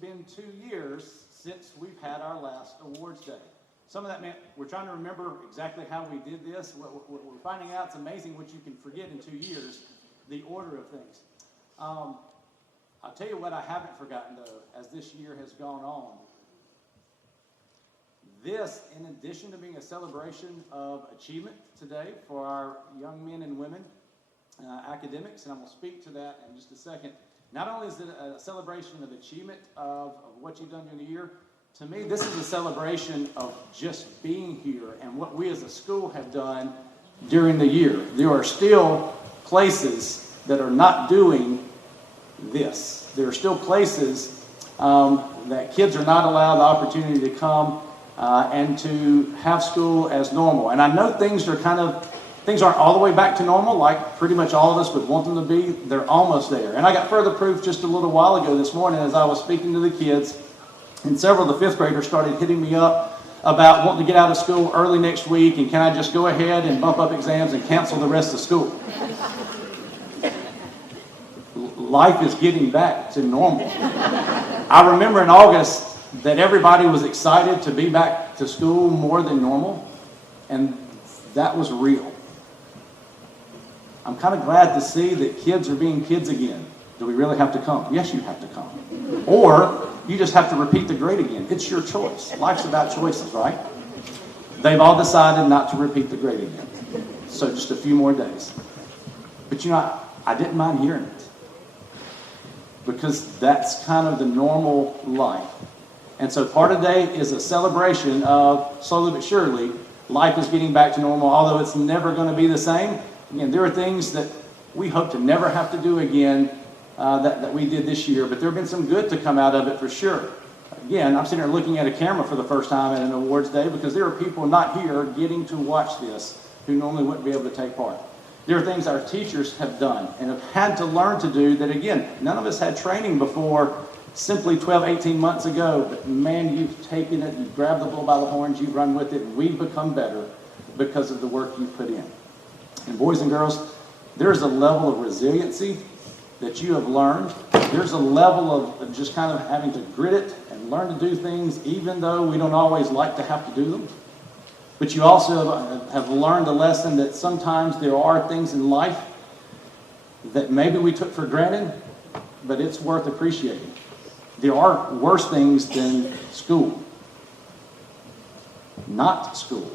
been 2 years since we've had our last awards day. Some of that meant we're trying to remember exactly how we did this. What we're finding out, it's amazing what you can forget in 2 years, the order of things. I'll tell you what I haven't forgotten, though, as this year has gone on. This, in addition to being a celebration of achievement today for our young men and women, academics, and I'm going to speak to that in just a second. Not only is it a celebration of achievement of what you've done during the year, to me, this is a celebration of just being here and what we as a school have done during the year. There are still places that are not doing this. There are still places that kids are not allowed the opportunity to come and to have school as normal. And I know things aren't all the way back to normal, like pretty much all of us would want them to be. They're almost there. And I got further proof just a little while ago this morning as I was speaking to the kids, and several of the fifth graders started hitting me up about wanting to get out of school early next week, and can I just go ahead and bump up exams and cancel the rest of school? Life is getting back to normal. I remember in August that everybody was excited to be back to school more than normal, and that was real. I'm kind of glad to see that kids are being kids again. Do we really have to come? Yes, you have to come. Or you just have to repeat the grade again. It's your choice. Life's about choices, right? They've all decided not to repeat the grade again. So just a few more days. But you know, I didn't mind hearing it, because that's kind of the normal life. And so part of today is a celebration of, slowly but surely, life is getting back to normal, although it's never going to be the same. Again, there are things that we hope to never have to do again that we did this year, but there have been some good to come out of it for sure. Again, I'm sitting here looking at a camera for the first time at an awards day because there are people not here getting to watch this who normally wouldn't be able to take part. There are things our teachers have done and have had to learn to do that, again, none of us had training before simply 12, 18 months ago, but man, you've taken it, you've grabbed the bull by the horns, you've run with it, and we've become better because of the work you've put in. And boys and girls, there's a level of resiliency that you have learned. There's a level of just kind of having to grit it and learn to do things even though we don't always like to have to do them. But you also have learned a lesson that sometimes there are things in life that maybe we took for granted, but it's worth appreciating. There are worse things than school. Not school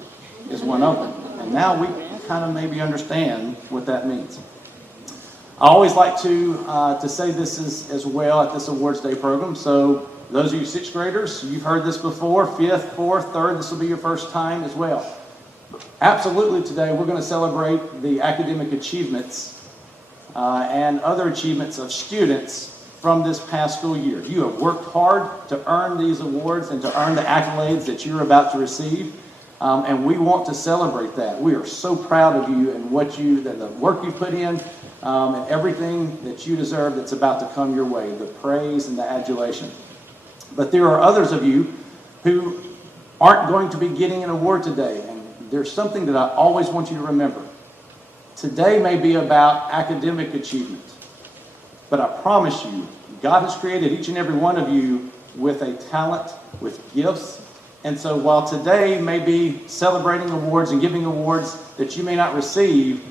is one of them. And now we kind of maybe understand what that means. I always like to say this as well at this Awards Day program. So those of you sixth graders, you've heard this before, fifth, fourth, third, this will be your first time as well. Absolutely today we're going to celebrate the academic achievements and other achievements of students from this past school year. You have worked hard to earn these awards and to earn the accolades that you're about to receive. And we want to celebrate that. We are so proud of you and the work you put in and everything that you deserve that's about to come your way, the praise and the adulation. But there are others of you who aren't going to be getting an award today. And there's something that I always want you to remember. Today may be about academic achievement, but I promise you, God has created each and every one of you with a talent, with gifts. And so while today may be celebrating awards and giving awards that you may not receive,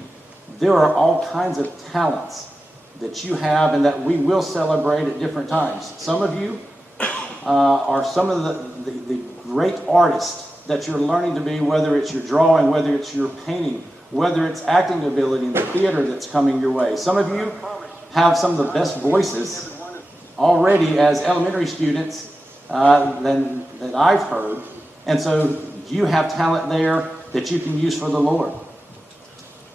there are all kinds of talents that you have and that we will celebrate at different times. Some of you are some of the great artists that you're learning to be, whether it's your drawing, whether it's your painting, whether it's acting ability in the theater that's coming your way. Some of you have some of the best voices already as elementary students that I've heard. And so you have talent there that you can use for the Lord.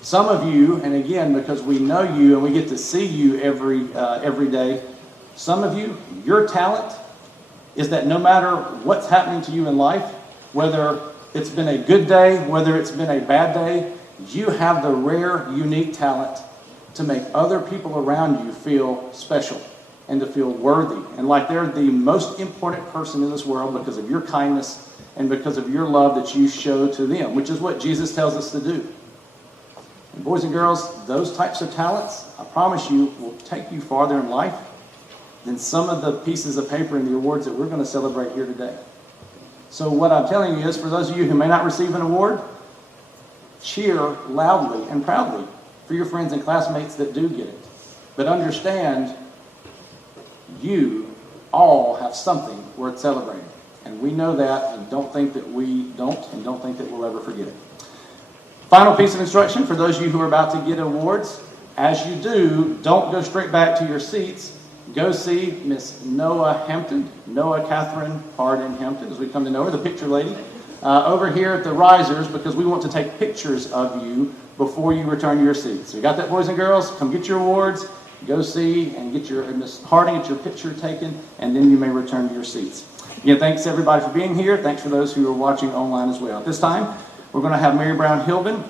Some of you, and again, because we know you and we get to see you every day, some of you, your talent is that no matter what's happening to you in life, whether it's been a good day, whether it's been a bad day, you have the rare, unique talent to make other people around you feel special and to feel worthy and like they're the most important person in this world because of your kindness and because of your love that you show to them, which is what Jesus tells us to do. And boys and girls, those types of talents, I promise you, will take you farther in life than some of the pieces of paper and the awards that we're going to celebrate here today. So what I'm telling you is, for those of you who may not receive an award, cheer loudly and proudly for your friends and classmates that do get it. But understand, you all have something worth celebrating. And we know that, and don't think that we don't, and don't think that we'll ever forget it. Final piece of instruction for those of you who are about to get awards. As you do, don't go straight back to your seats. Go see Miss Noah Hampton, Noah Catherine Hardin Hampton, as we come to know her, the picture lady, over here at the risers, because we want to take pictures of you before you return to your seats. So you got that, boys and girls? Come get your awards. Go see and get your Miss Harding, get your picture taken, and then you may return to your seats. Again, thanks everybody for being here. Thanks for those who are watching online as well. At this time, we're going to have Mary Brown Hilbin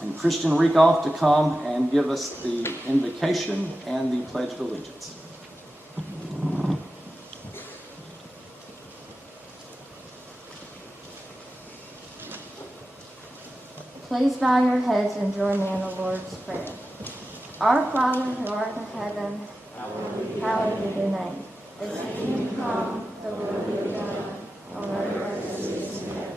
and Christian Riekoff to come and give us the invocation and the Pledge of Allegiance. Please bow your heads and join me in the Lord's Prayer. Our Father who art in heaven, hallowed be thy name. Thy kingdom come, thy will be done, on earth as it is in heaven.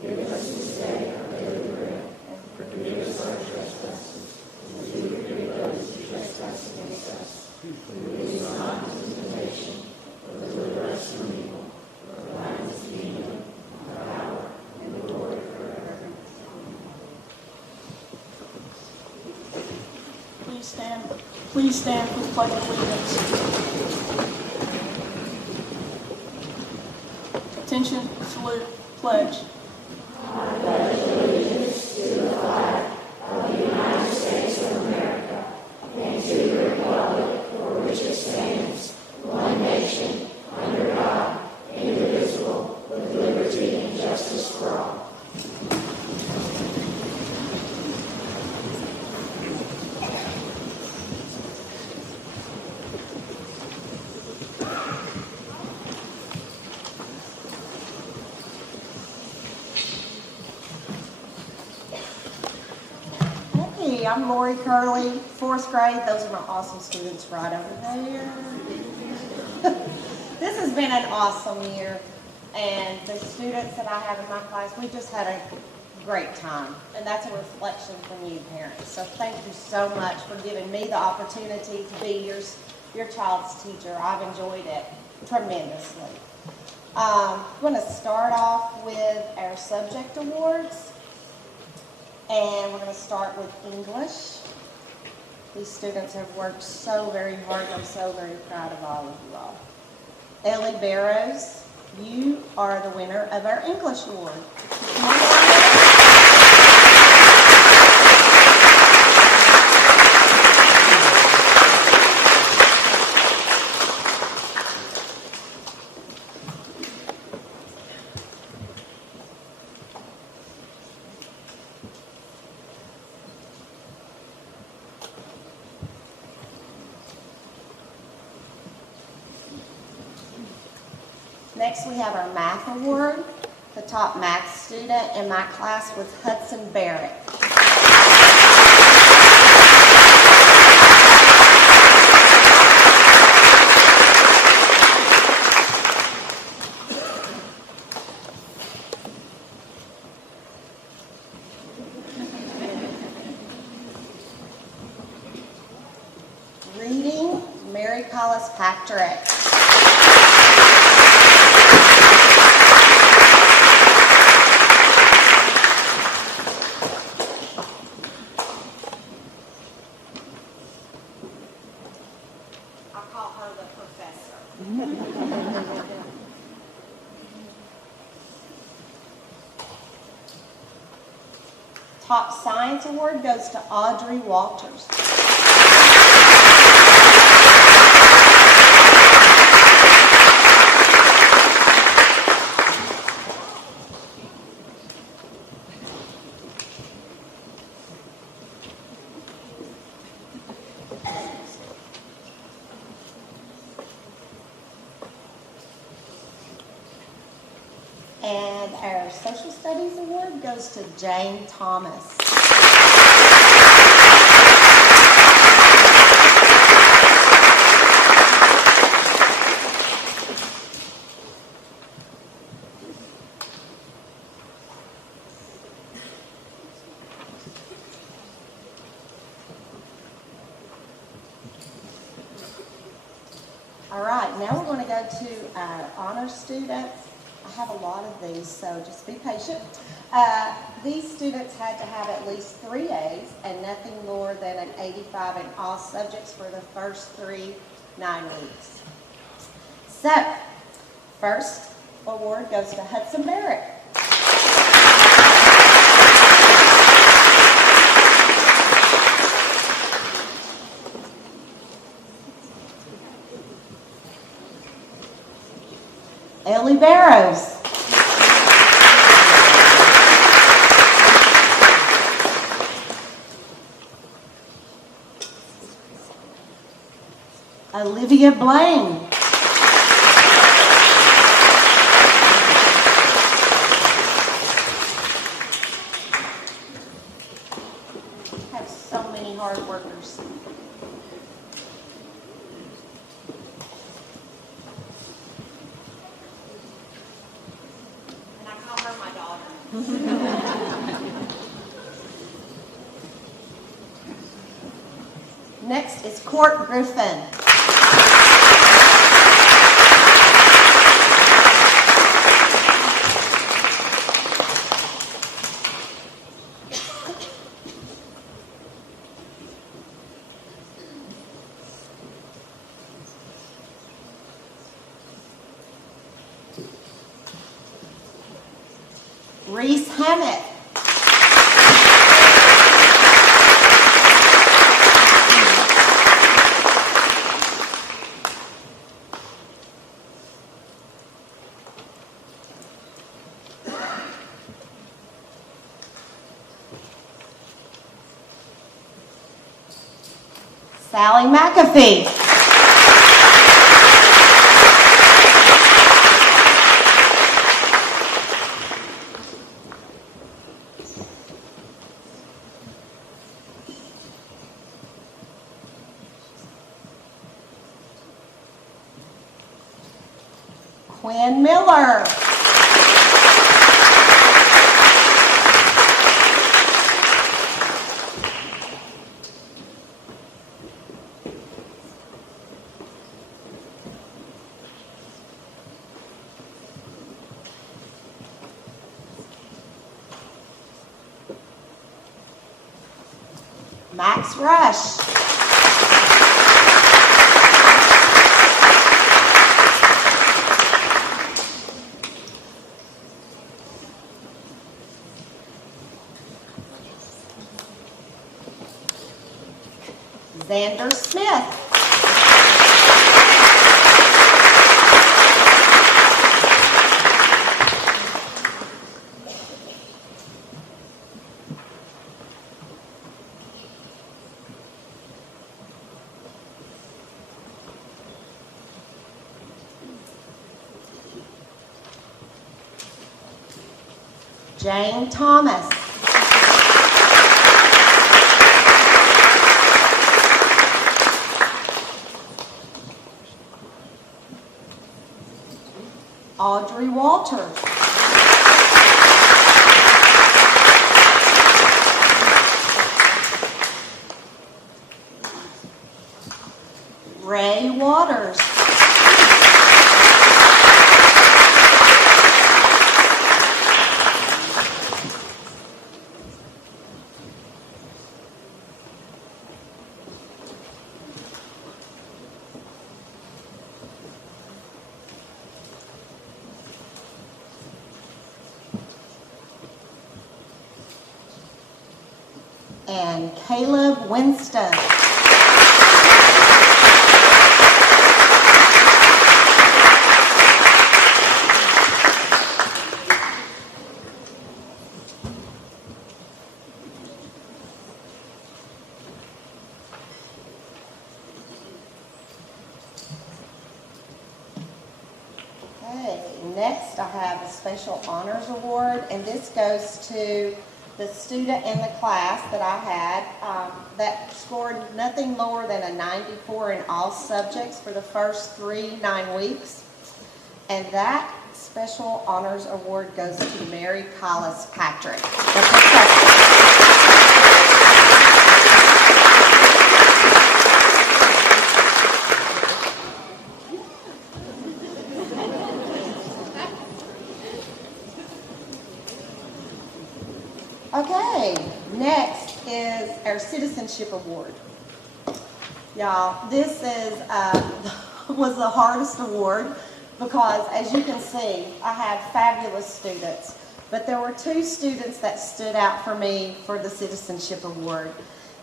Give us this day our daily bread, and forgive us our trespasses, as we forgive those who trespass against us. Lead us not into temptation, but deliver us from evil. For thine is the kingdom, the power, and the glory forever. Please stand for the Pledge of Allegiance. Attention, salute, pledge. I pledge allegiance to the flag of the United States of America and to the republic for which it stands, one nation, under God, indivisible, with liberty and justice for all. Hey, I'm Lori Curley, 4th grade. Those are my awesome students right over there. This has been an awesome year, and the students that I have in my class, we just had a great time, and that's a reflection from you parents. So thank you so much for giving me the opportunity to be your child's teacher. I've enjoyed it tremendously. I'm going to start off with our subject awards. And we're going to start with English. These students have worked so very hard. I'm so very proud of all of you all. Ellie Barrows, you are the winner of our English award. Next, we have our math award. The top math student in my class was Hudson Barrett. Reading, Mary Collis Patrick. Top Science Award goes to Audrey Walters. And our Social Studies Award goes to Jane Thomas. All right, now we're going to go to our honor students. I have a lot of these, so just be patient. These students had to have at least 3 A's and nothing more than an 85 in all subjects for the first 9 weeks. So, first award goes to Hudson Barrett. Ellie Barrows. Olivia Blaine. Have so many hard workers. And I call her my daughter. Next is Court Griffin. Reese Hammett. Sally McAfee. Quinn Miller. Max Rush. Xander Smith. Jane Thomas. Audrey Walters. Ray Waters. And Caleb Winston. Okay, next I have a special honors award, and this goes to the student in the class that I had that scored nothing lower than a 94 in all subjects for the first 9 weeks. And that special honors award goes to Mary Collis Patrick, the professor. Okay, next is our Citizenship Award. Y'all, this is, was the hardest award because, as you can see, I have fabulous students. But there were two students that stood out for me for the Citizenship Award.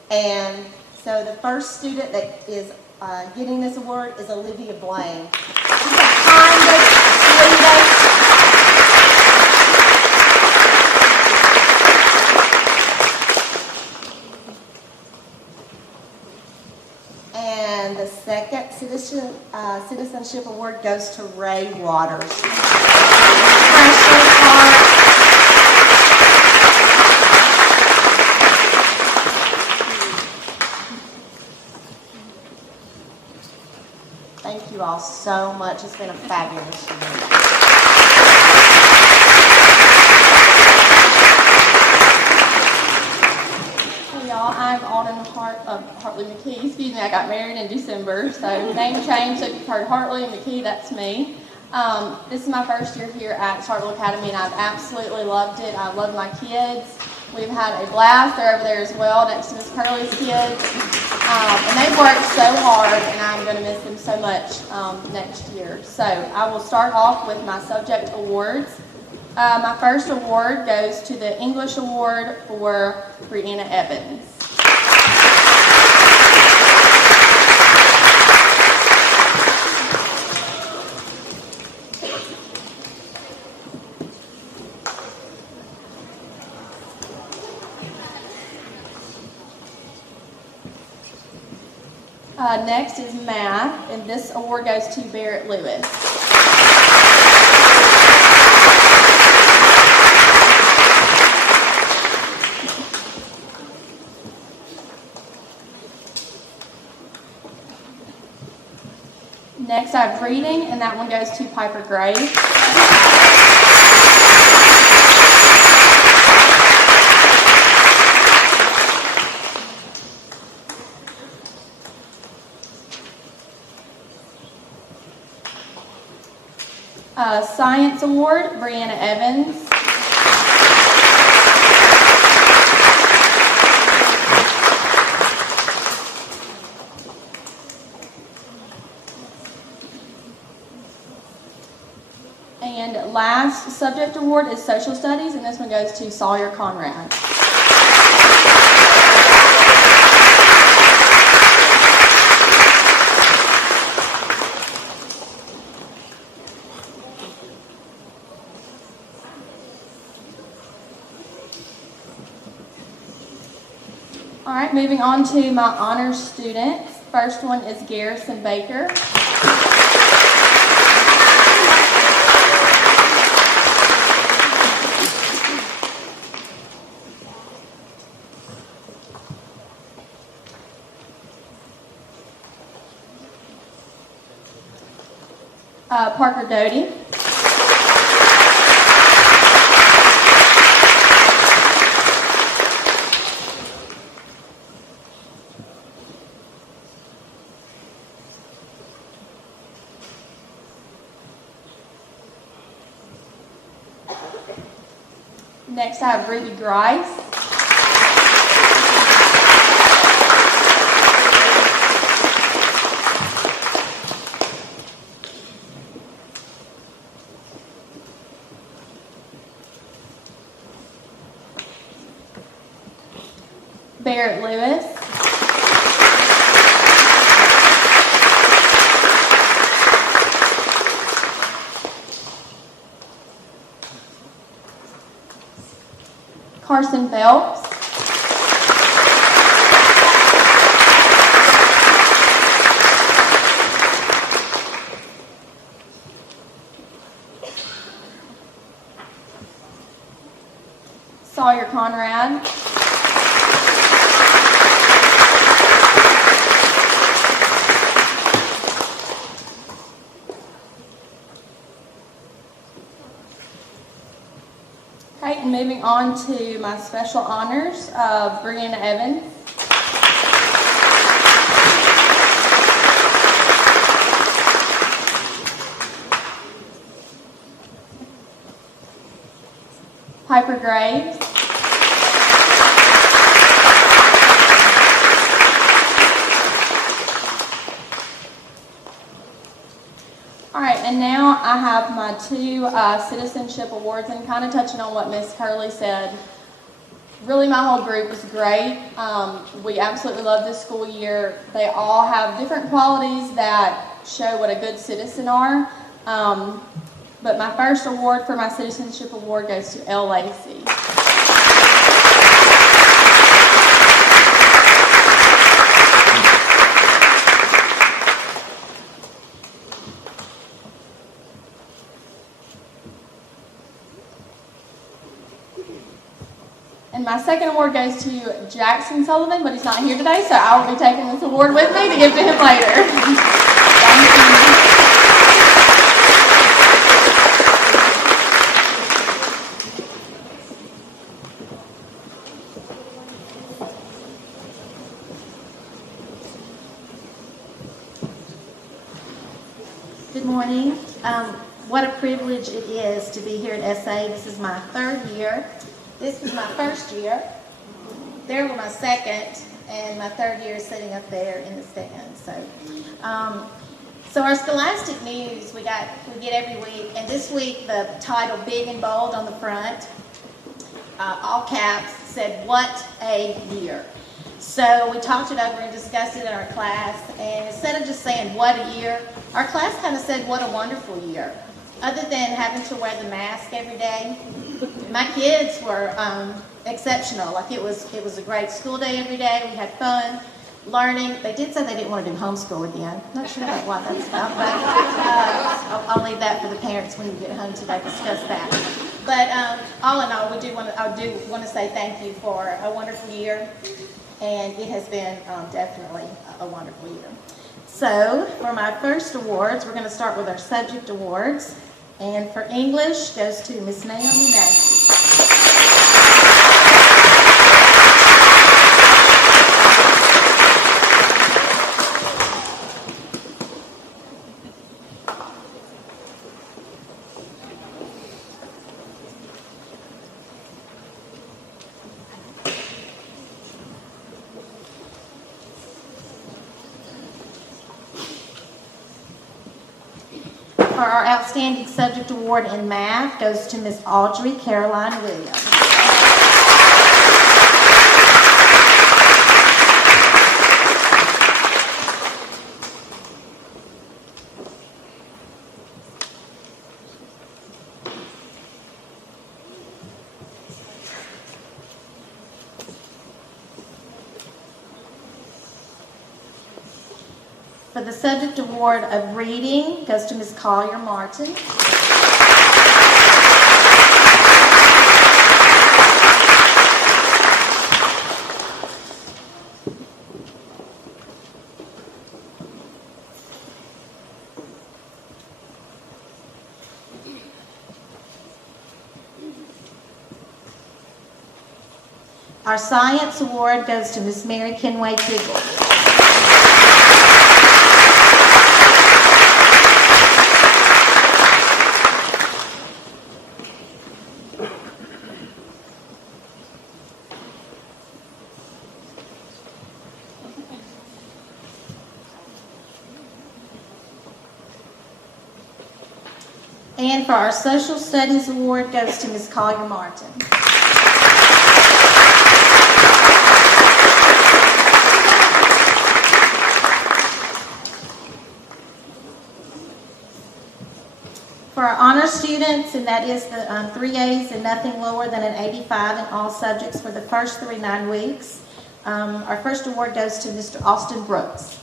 And so the first student that is getting this award is Olivia Blaine. She's the kindest, sweetest. And the second Citizenship Award goes to Ray Waters. Precious heart. Thank you all so much. It's been a fabulous year. Y'all, I'm Alden Hartley McKee. Excuse me, I got married in December, so name change. So if you've heard Hartley and McKee, that's me. This is my first year here at Charlotte Academy, and I've absolutely loved it. I love my kids. We've had a blast. They're over there as well, next to Miss Curley's kids. And they've worked so hard, and I'm going to miss them so much next year. So I will start off with my subject awards. My first award goes to the English Award for Brianna Evans. Next is math, and this award goes to Barrett Lewis. Next I have reading, and that one goes to Piper Gray. Science Award, Brianna Evans. And last subject award is Social Studies, and this one goes to Sawyer Conrad. All right, moving on to my honors students. First one is Garrison Baker. Parker Doty. Next, I have Ruby Grice. Barrett Lewis. Carson Phelps. Sawyer Conrad. Okay, and moving on to my special honors of Brianna Evans. Piper Graves. I have my two citizenship awards, and kind of touching on what Miss Curley said. Really, my whole group was great. We absolutely love this school year. They all have different qualities that show what a good citizen are. But my first award for my citizenship award goes to L. Lacey. And my second award goes to Jackson Sullivan, but he's not here today, so I will be taking this award with me to give to him later. Thank you. Good morning. What a privilege it is to be here at SA. This is my third year. This was my first year. There were my second, and my third year is sitting up there in the stands. So our scholastic news we get every week, and this week the title big and bold on the front, all caps, said "What a year." So we talked it over and discussed it in our class, and instead of just saying "what a year," our class kind of said "what a wonderful year." Other than having to wear the mask every day, my kids were exceptional. Like it was a great school day every day. We had fun learning. They did say they didn't want to do homeschool again. Not sure about what that's about, but I'll leave that for the parents when you get home today to discuss that. But all in all, I do want to say thank you for a wonderful year, and it has been definitely a wonderful year. So for my first awards, we're going to start with our subject awards. And for English goes to Miss Naomi Massey. For our Outstanding Subject Award in Math goes to Miss Audrey Caroline Williams. For the Subject Award of Reading goes to Miss Collier Martin. Our Science Award goes to Miss Mary Kenway Tiggle. And for our Social Studies Award goes to Miss Collier Martin. For our honor students, and that is the 3 A's and nothing lower than an 85 in all subjects for the first 9 weeks. Our first award goes to Mr. Austin Brooks.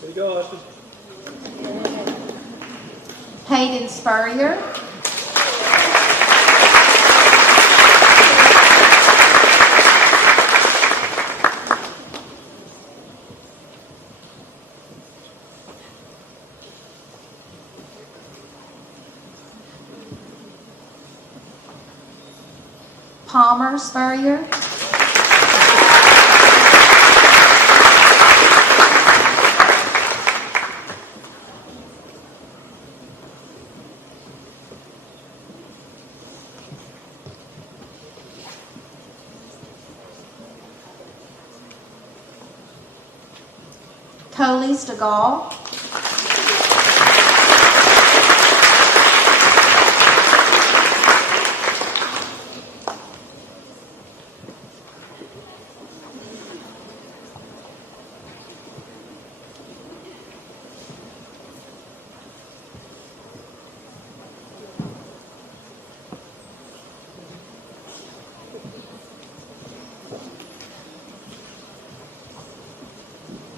There you go, Austin. Hayden Spurrier. Palmer Spurrier. Coley Stegall.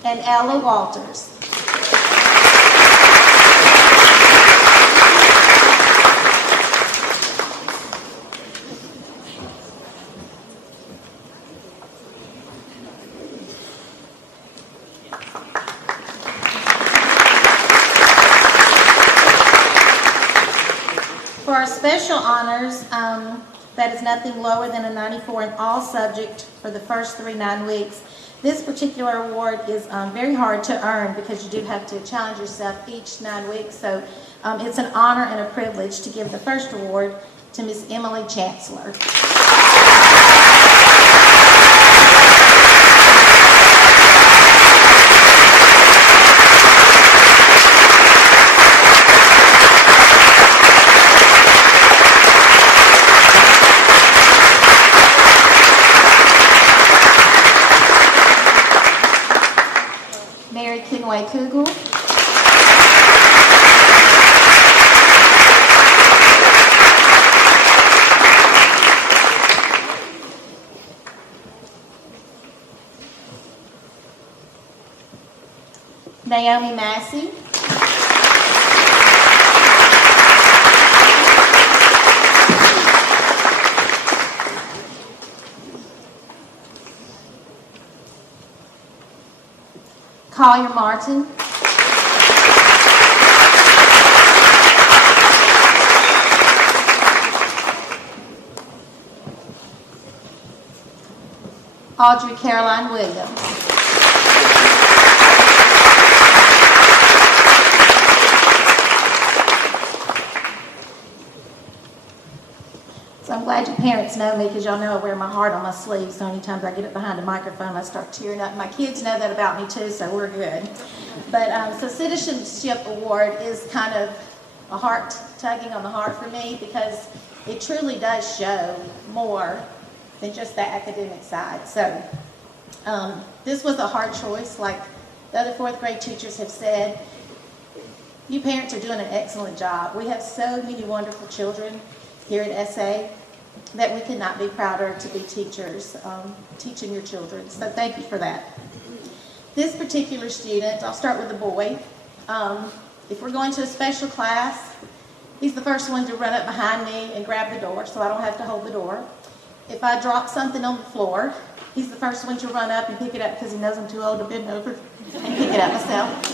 And Ella Walters. For our special honors, that is nothing lower than a 94 in all subject for the first 9 weeks. This particular award is very hard to earn because you do have to challenge yourself each 9 weeks. So it's an honor and a privilege to give the first award to Miss Emily Chancellor. Mary Kenway Kugel. Naomi Massey. Collier Martin. Audrey Caroline Williams. So I'm glad your parents know me because y'all know I wear my heart on my sleeve, so anytime I get up behind a microphone I start tearing up. My kids know that about me too, so we're good. But so Citizenship Award is kind of a heart tugging on the heart for me because it truly does show more than just the academic side. So this was a hard choice, like the other 4th grade teachers have said. You parents are doing an excellent job. We have so many wonderful children here at SA that we could not be prouder to be teachers, teaching your children. So thank you for that. This particular student, I'll start with the boy. If we're going to a special class, he's the first one to run up behind me and grab the door so I don't have to hold the door. If I drop something on the floor, he's the first one to run up and pick it up because he knows I'm too old to bend over and pick it up myself.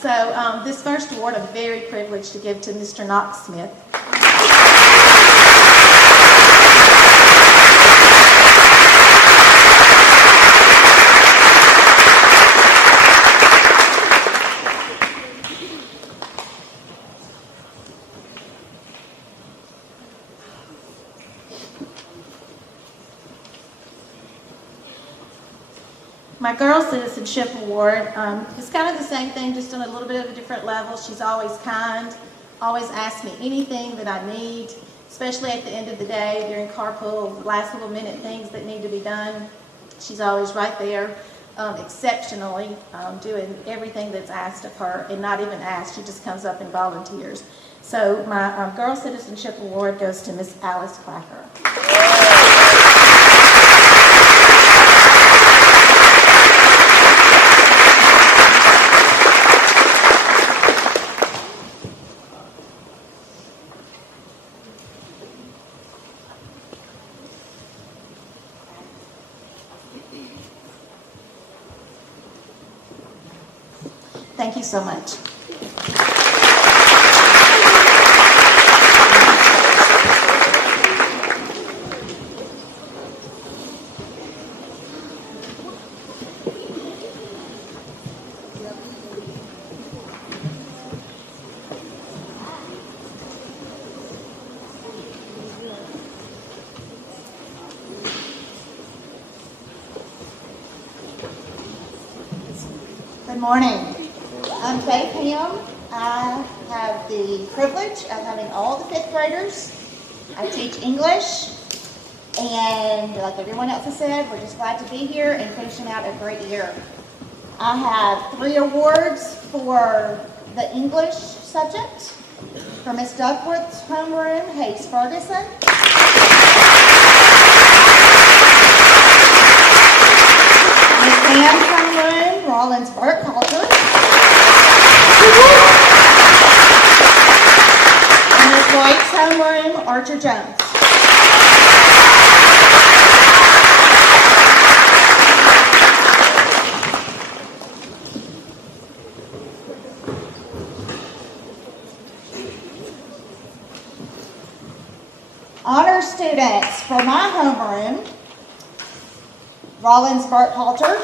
So this first award I'm very privileged to give to Mr. Knox Smith. My Girl Citizenship Award is kind of the same thing, just on a little bit of a different level. She's always kind, always asks me anything that I need, especially at the end of the day during carpool, last little minute things that need to be done. She's always right there, exceptionally doing everything that's asked of her, and not even asked, she just comes up and volunteers. So my Girl Citizenship Award goes to Miss Alice Clacker. Thank you so much. Good morning. I'm Faith Ham. I have the privilege of having all the fifth graders. I teach English, and like everyone else has said, we're just glad to be here and finishing out a great year. I have 3 awards for the English subject for Miss Duckworth's homeroom, Hayes Ferguson. Miss Sam's homeroom, Rollins Burkhalter. And Miss White's homeroom, Archer Jones. Honor students for my homeroom, Rollins Burkhalter,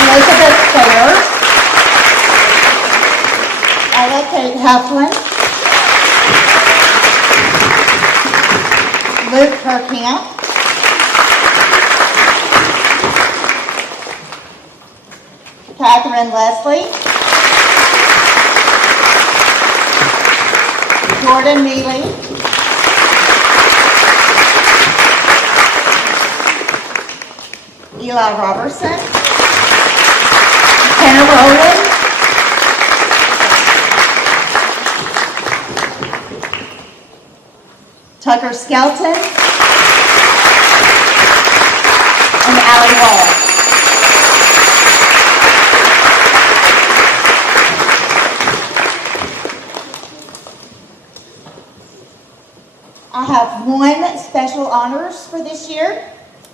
Elizabeth Fair, Ella Kate Heflin, Luke Kerkamp, Catherine Leslie, Jordan Neely, Eli Robertson, Kenna Rowland, Tucker Skelton, and Allie Wall. I have 1 special honors for this year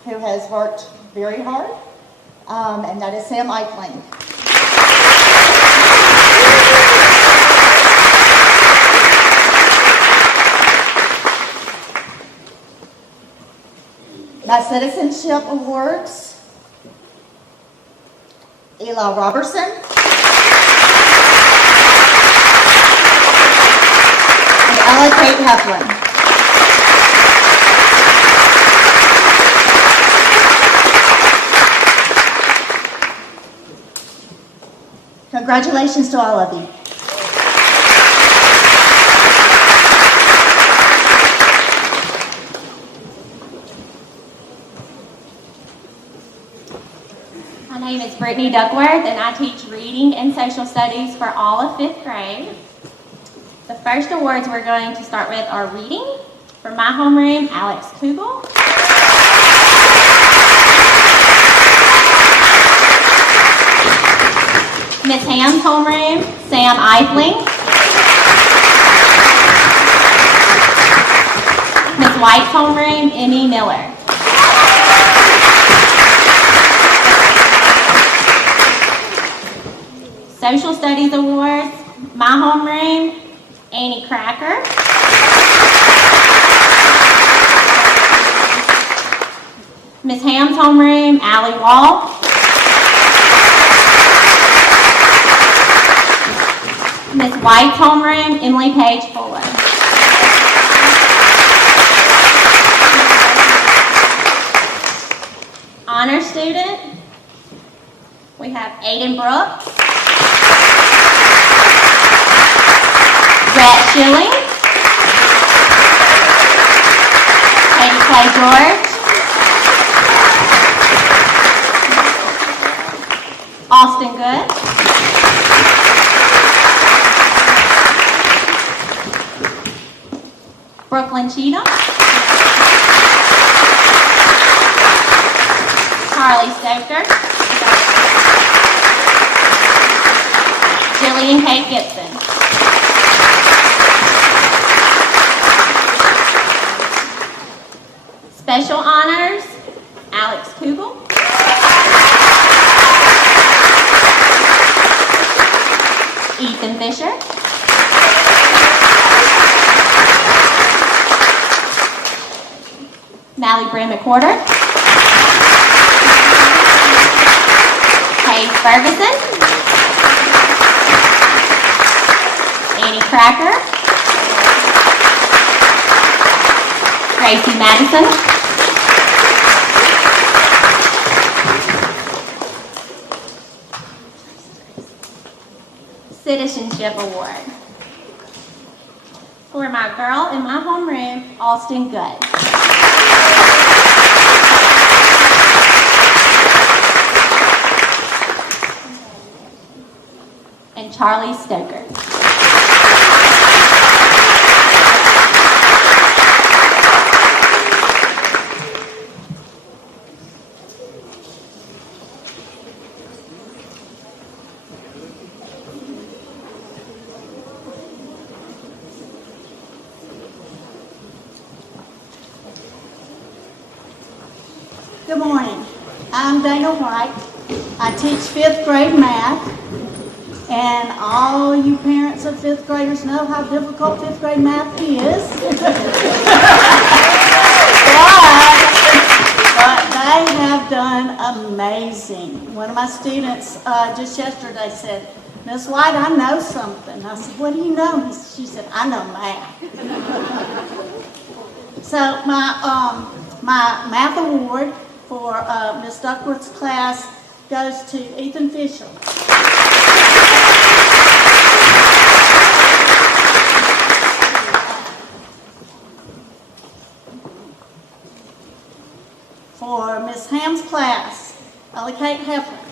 who has worked very hard, and that is Sam Eichling. My citizenship awards, Eli Robertson, and Ella Kate Heflin. Congratulations to all of you. My name is Brittany Duckworth, and I teach reading and social studies for all of 5th grade. The first awards we're going to start with are reading. For my homeroom, Alex Kugel. Miss Ham's homeroom, Sam Eifling. Miss White's homeroom, Emmy Miller. Social Studies Awards, my homeroom, Annie Cracker. Miss Ham's homeroom, Allie Wall. Miss White's homeroom, Emily Page Fuller. Honor student, we have Aiden Brooks, Brett Schilling, Katie Clay George, Austin Good, Brooklyn Cheatham, Charlie Stoker, Jillian Kate Gibson. Special honors, Alex Kugel, Ethan Fisher, Mallie Bryn McWhorter, Hayes Ferguson, Annie Cracker, Gracie Madison, Citizenship Award. For my girl in my homeroom, Austin Good. And Charlie Stoker. Good morning. I'm Dana White. I teach 5th grade math, and all you parents of 5th graders know how difficult 5th grade math is. but they have done amazing. One of my students just yesterday said, "Miss White, I know something." I said, "What do you know?" She said, "I know math." So my math award for Ms. Duckworth's class goes to Ethan Fisher. For Ms. Ham's class, Ellie Kate Heflin.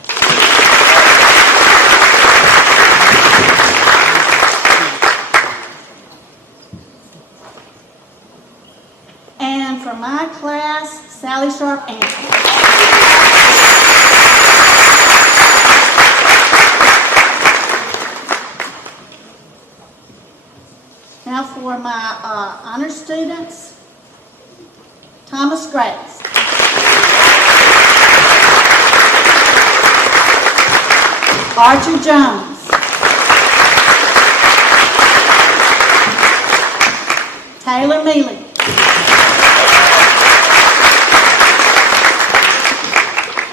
And for my class, Sally Sharp Anthony. Now for my honor students, Thomas Graves. Archer Jones. Taylor Mealy.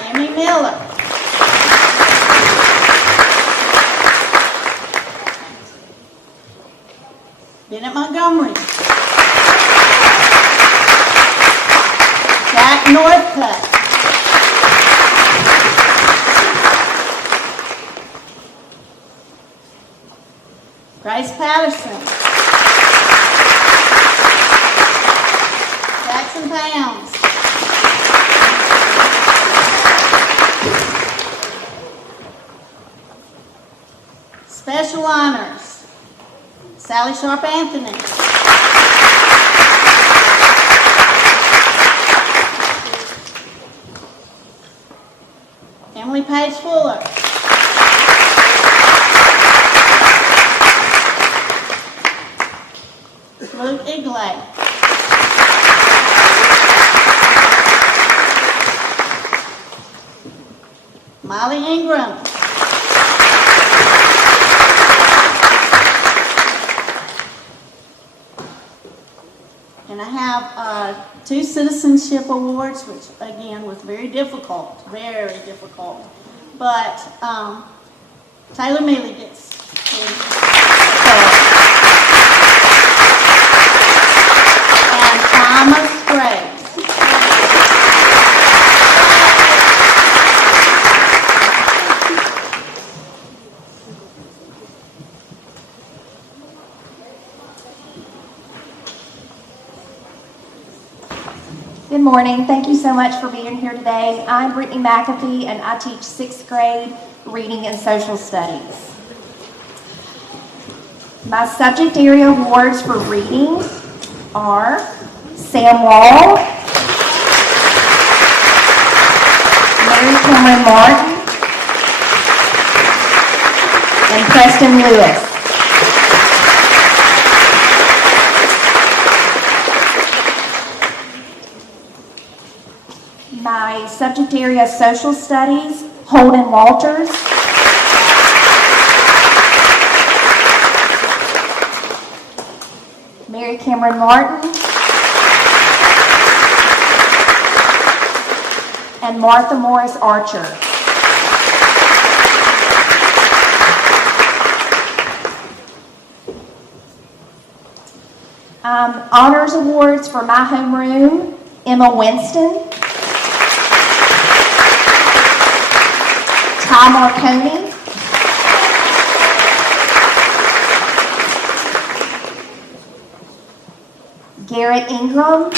Emmy Miller. Bennett Montgomery. Jack Northcutt. Grace Patterson. Jackson Pounds. Special honors, Sally Sharp Anthony. Emily Page Fuller. Luke Igley. Molly Ingram. And I have 2 citizenship awards, which again was very difficult. But Taylor Mealy gets and Thomas Graves. Good morning. Thank you so much for being here today. I'm Brittany McAfee, and I teach 6th grade reading and social studies. My subject area awards for reading are Sam Wall, Mary Cameron Martin, and Preston Lewis. My subject area social studies, Holden Walters, Mary Cameron Martin, and Martha Morris Archer. Honors awards for my homeroom, Emma Winston, Ty Marconi, Garrett Ingram,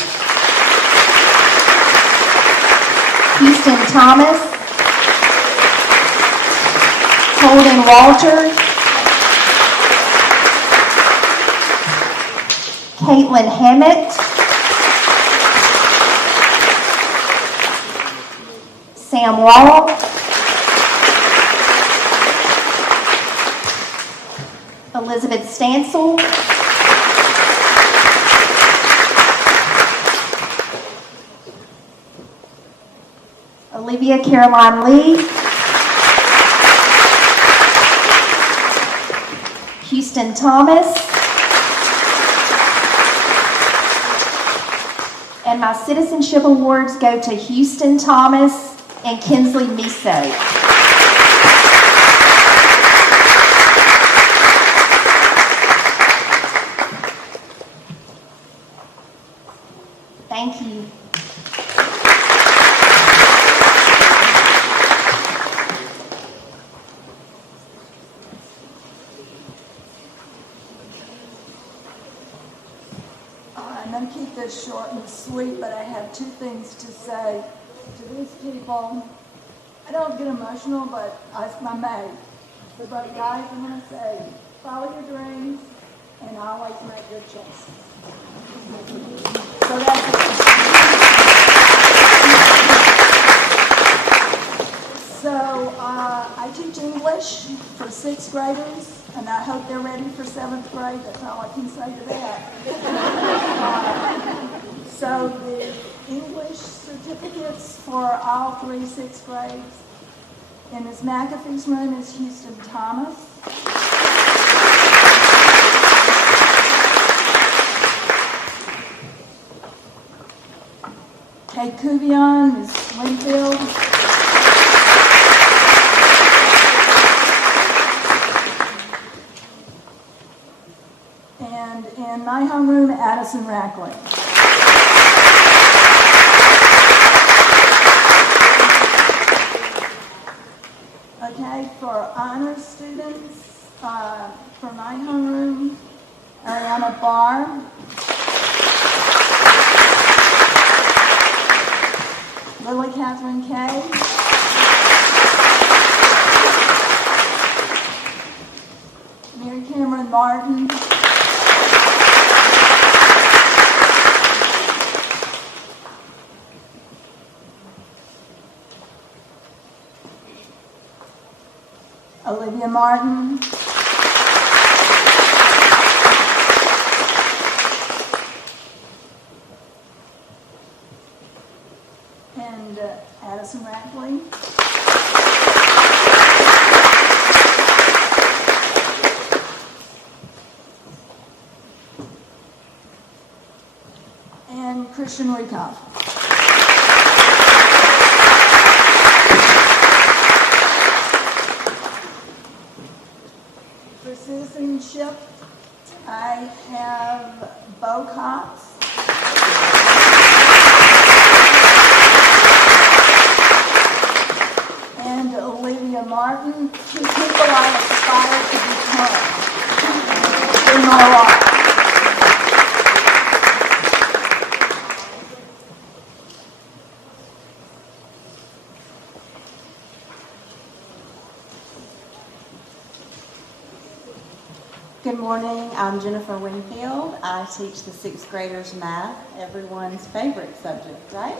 Houston Thomas, Holden Walter, Caitlin Hammett, Sam Wall, Elizabeth Stansel, Olivia Caroline Lee, Houston Thomas, and my citizenship awards go to Houston Thomas and Kinsley Miso. Thank you. I'm going to keep this short and sweet, but I have two things to say to these people. I don't get emotional, but I may. So, but guys, I'm going to say, follow your dreams and always make good choices. So that's it. So I teach English for 6th graders, and I hope they're ready for 7th grade. That's all I can say to that. So the English certificates for all 3 6th grades. In Ms. McAfee's room is Houston Thomas. Kate Kubion, Ms. Winfield. And in my homeroom, Addison Rackley. Okay, for honor students, for my homeroom, Ariana Barr. Lily Catherine Kay. Mary Cameron Martin. Olivia Martin. And Addison Rackley. And Christian Rikoff. For citizenship, I have Bo Cox. And Olivia Martin, two people I aspire to become in my life. Good morning, I'm Jennifer Winfield. I teach the 6th graders math, everyone's favorite subject, right?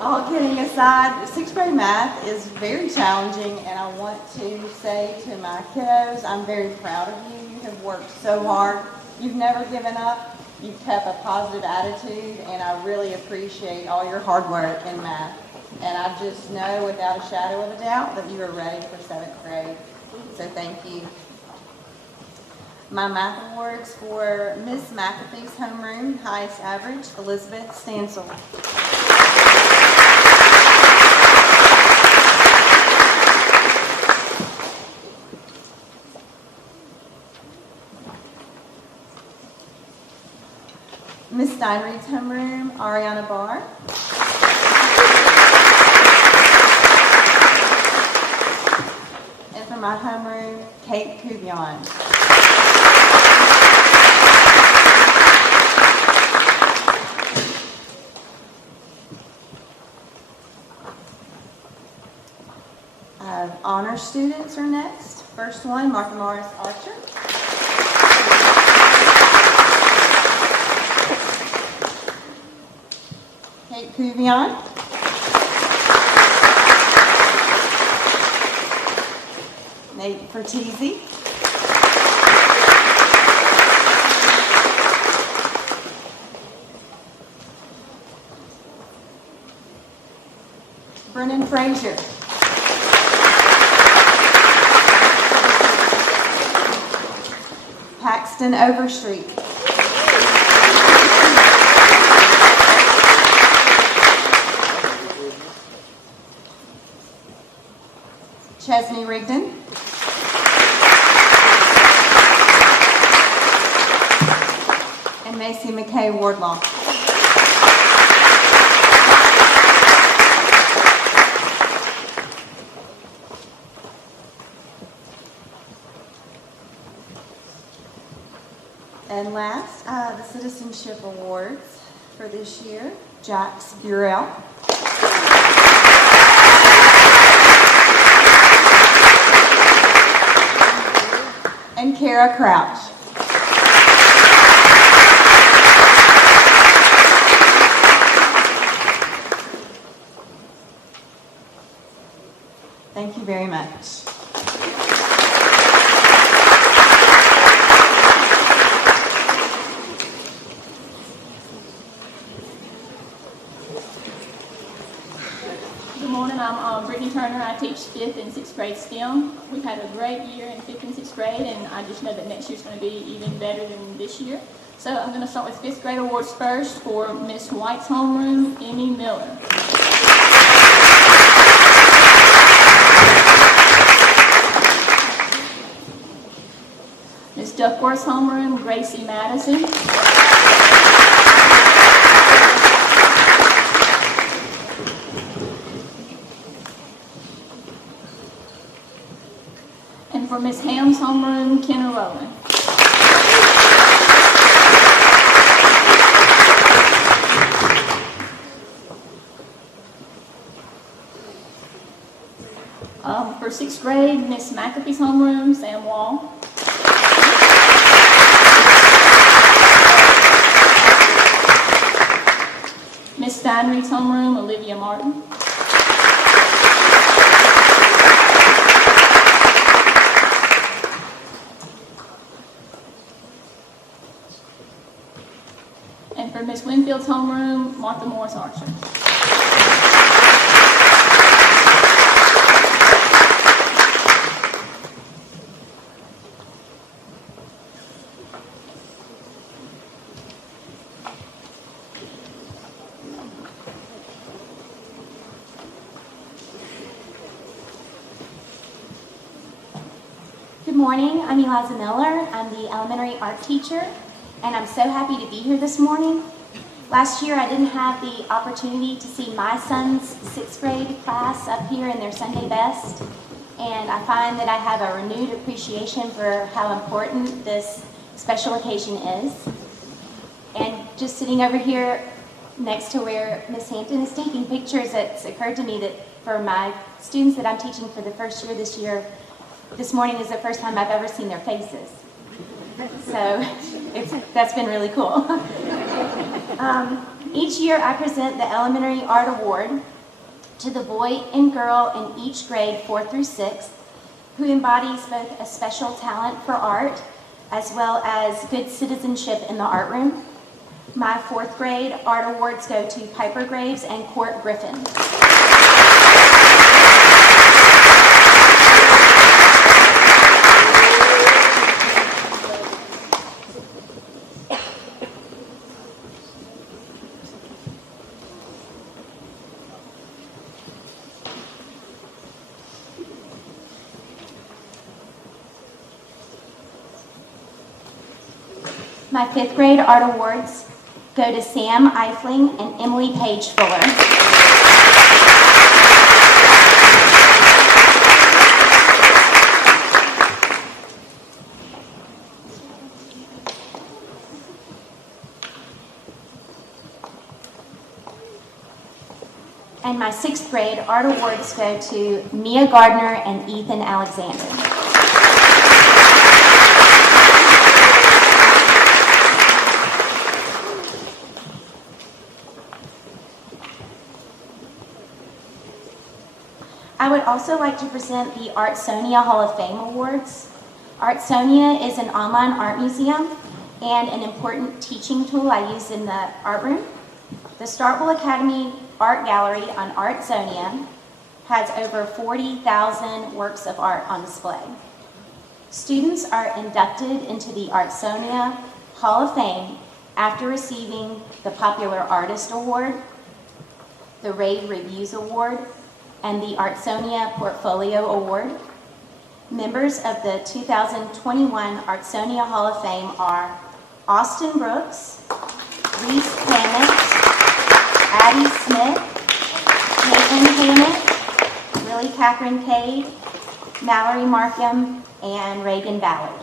All kidding aside, 6th grade math is very challenging, and I want to say to my kiddos, I'm very proud of you. You have worked so hard. You've never given up. You've kept a positive attitude, and I really appreciate all your hard work in math. And I just know without a shadow of a doubt that you are ready for 7th grade. So thank you. My math awards for Miss McAfee's homeroom, highest average, Elizabeth Stansel. Miss Steinreed's homeroom, Ariana Barr. And for my homeroom, Kate Kubion. Honor students are next. First one, Martha Morris Archer. Kate Cuvion. Nate Fertizzi. Brennan Frazier. Paxton Overstreet. Chesney Rigdon. And Macy McKay Wardlaw. And last, the Citizenship Awards for this year, Jax Burrell. And Kara Crouch. Thank you very much. Good morning, I'm Brittany Turner. I teach 5th and 6th grade STEM. We've had a great year in 5th and 6th grade, and I just know that next year's going to be even better than this year. So I'm going to start with 5th grade awards first for Miss White's homeroom, Emmy Miller. Miss Duckworth's homeroom, Gracie Madison. And for Miss Ham's homeroom, Kenna Rowland. For 6th grade, Miss McAfee's homeroom, Sam Wall. Miss Steinreed's homeroom, Olivia Martin. And for Miss Winfield's homeroom, Martha Morris Archer. Good morning, I'm Eliza Miller. I'm the elementary art teacher, and I'm so happy to be here this morning. Last year I didn't have the opportunity to see my son's 6th grade class up here in their Sunday best, and I find that I have a renewed appreciation for how important this special occasion is. And just sitting over here next to where Miss Hampton is taking pictures, it's occurred to me that for my students that I'm teaching for the first year this morning is the first time I've ever seen their faces. So that's been really cool. Each year I present the Elementary Art Award to the boy and girl in each grade 4 through 6 who embodies both a special talent for art as well as good citizenship in the art room. My 4th grade art awards go to Piper Graves and Court Griffin. My 5th grade art awards go to Sam Eifling and Emily Page Fuller. And my 6th grade art awards go to Mia Gardner and Ethan Alexander. I would also like to present the Artsonia Hall of Fame Awards. Artsonia is an online art museum and an important teaching tool I use in the art room. The Starkville Academy Art Gallery on Artsonia has over 40,000 works of art on display. Students are inducted into the Artsonia Hall of Fame after receiving the Popular Artist Award, the Rave Reviews Award, and the Artsonia Portfolio Award. Members of the 2021 Artsonia Hall of Fame are Austin Brooks, Reese Hammett, Addie Smith, Caitlin Hammett, Lily Catherine Cade, Mallory Markham, and Reagan Ballard.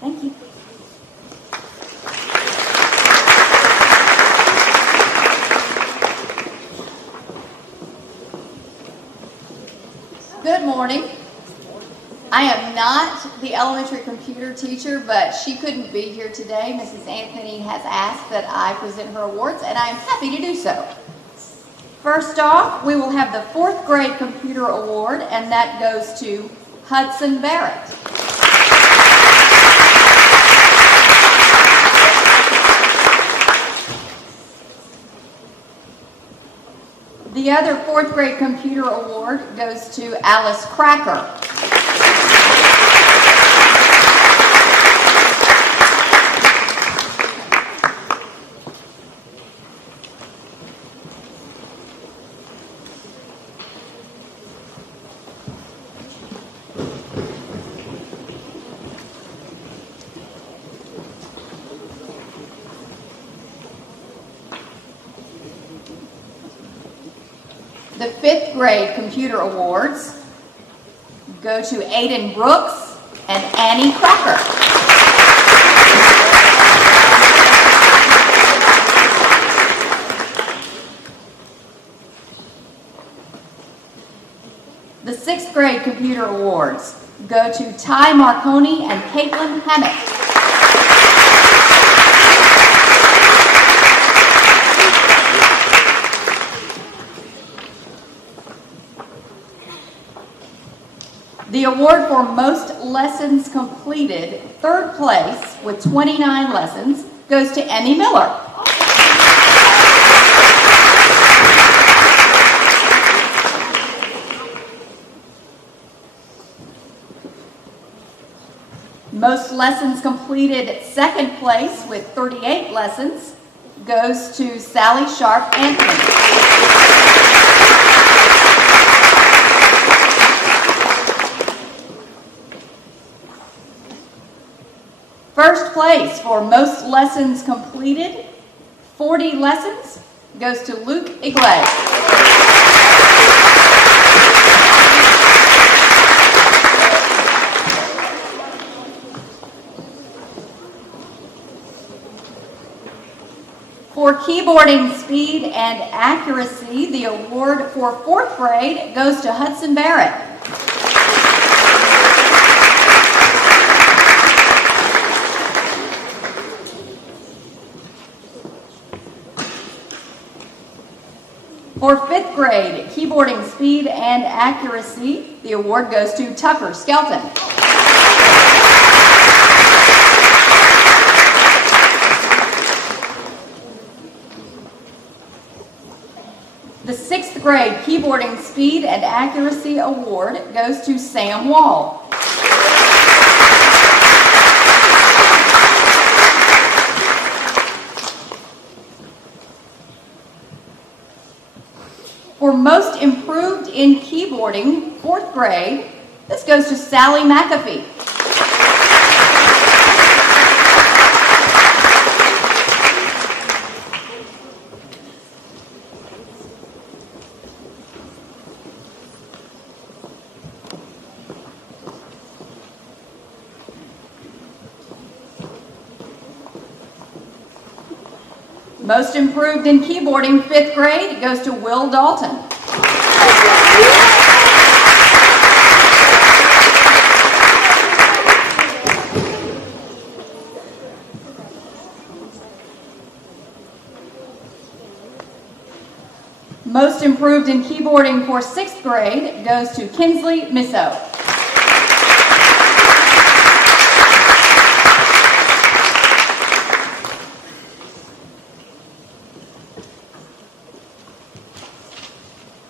Thank you. Good morning. I am not the elementary computer teacher, but she couldn't be here today. Mrs. Anthony has asked that I present her awards, and I am happy to do so. First off, we will have the 4th grade computer award, and that goes to Hudson Barrett. The other 4th grade computer award goes to Alice Cracker. The 5th grade computer awards go to Aiden Brooks and Annie Cracker. The 6th grade computer awards go to Ty Marconi and Caitlin Hammett. The award for most lessons completed, 3rd place with 29 lessons, goes to Emmy Miller. Most lessons completed, 2nd place with 38 lessons, goes to Sally Sharp Anthony. First place for most lessons completed, 40 lessons, goes to Luke Iglesias. For keyboarding speed and accuracy, the award for 4th grade goes to Hudson Barrett. For 5th grade, keyboarding speed and accuracy, the award goes to Tucker Skelton. The 6th grade keyboarding speed and accuracy award goes to Sam Wall. For most improved in keyboarding, 4th grade, this goes to Sally McAfee. Most improved in keyboarding, 5th grade, goes to Will Dalton. Most improved in keyboarding for 6th grade goes to Kinsley Misso.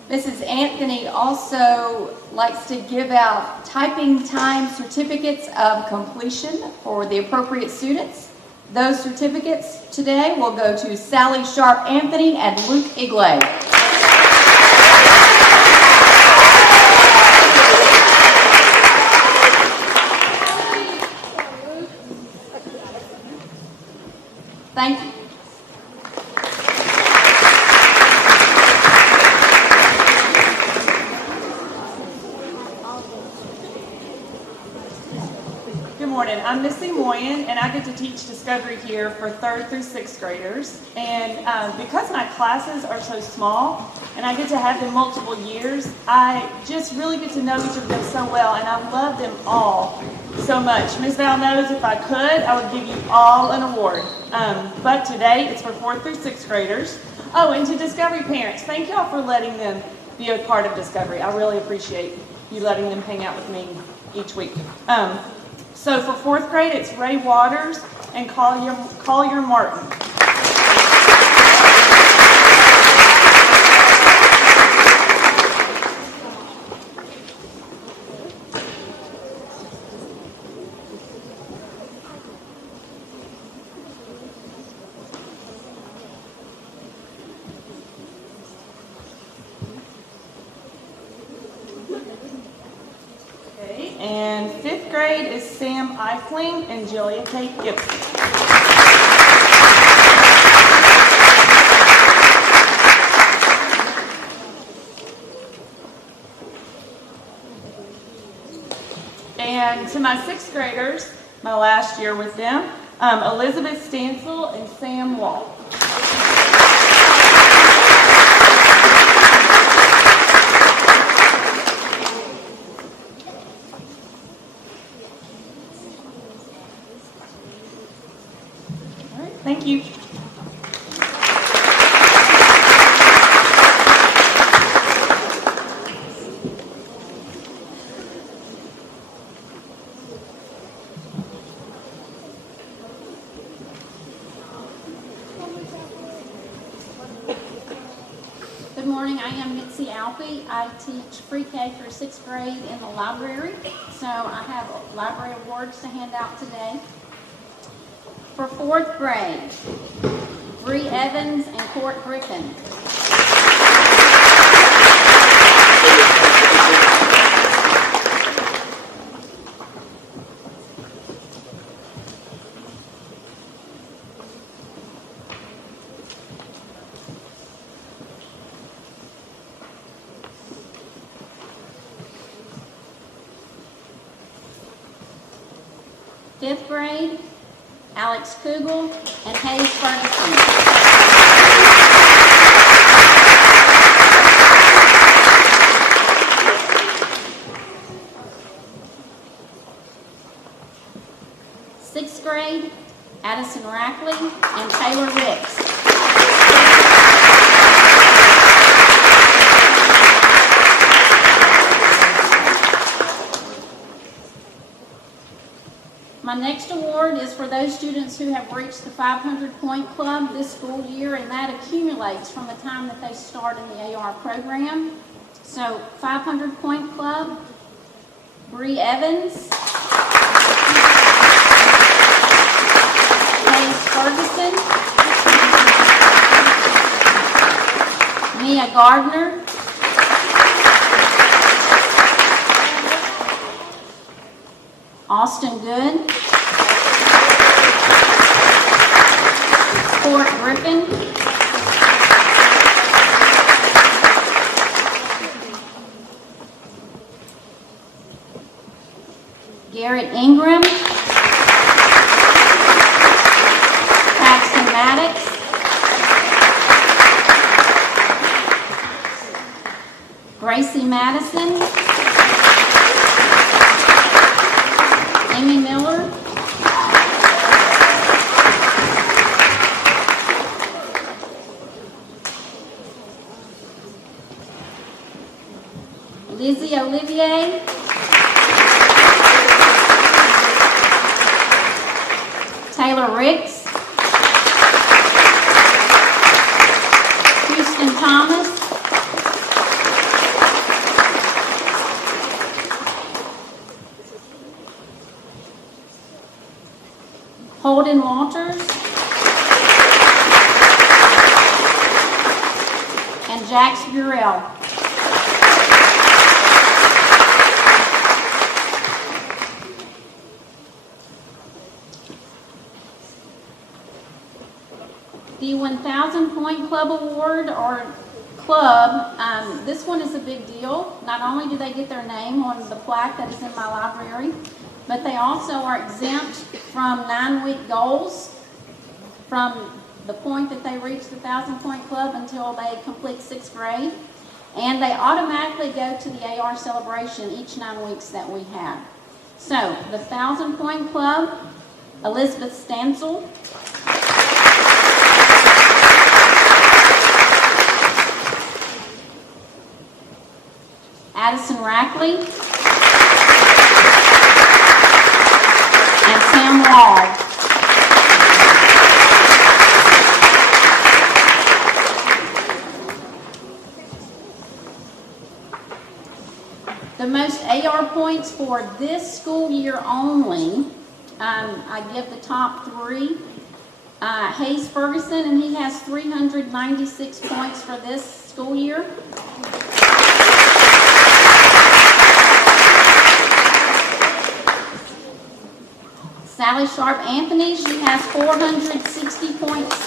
Mrs. Anthony also likes to give out typing time certificates of completion for the appropriate students. Those certificates today will go to Sally Sharp Anthony and Luke Iglay. Thank you. Good morning. I'm Missy Moyen, and I get to teach Discovery here for 3rd through 6th graders. And because my classes are so small, and I get to have them multiple years, I just really get to know each of them so well, and I love them all so much. Ms. Val knows if I could, I would give you all an award. But today, it's for 4th through 6th graders. Oh, and to Discovery parents, thank y'all for letting them be a part of Discovery. I really appreciate you letting them hang out with me each week. So for 4th grade, it's Ray Waters and Collier Martin. And 5th grade is Sam Eifling and Julia Kate Gibson. And to my 6th graders, my last year with them, Elizabeth Stansel and Sam Wall. Thank you. Good morning, I am Mitzi Alfie. I teach pre-K through 6th grade in the library. So I have library awards to hand out today. For 4th grade, Bree Evans and Court Griffin. Fifth grade, Alex Kugel and Hayes Ferguson. Sixth grade, Addison Rackley and Taylor Ricks. My next award is for those students who have reached the 500-point club this school year, and that accumulates from the time that they start in the AR program. So 500-point club, Bree Evans, Hayes Ferguson, Mia Gardner, Austin Good, Court Griffin, Garrett Ingram, Paxton Maddox, Gracie Madison, Emmy Miller, Lizzie Olivier, Taylor Ricks, Houston Thomas, Holden Walters, and Jax Burrell. The 1,000 Point Club Award or club, this one is a big deal. Not only do they get their name on the plaque that is in my library, but they also are exempt from 9-week goals from the point that they reach the 1,000 Point Club until they complete 6th grade. And they automatically go to the AR celebration each 9 weeks that we have. So, the 1,000 Point Club, Elizabeth Stansel, Addison Rackley, and Sam Wall. The most AR points for this school year only, I give the top 3. Hayes Ferguson, and he has 396 points for this school year. Sally Sharp Anthony, she has 460.7 points.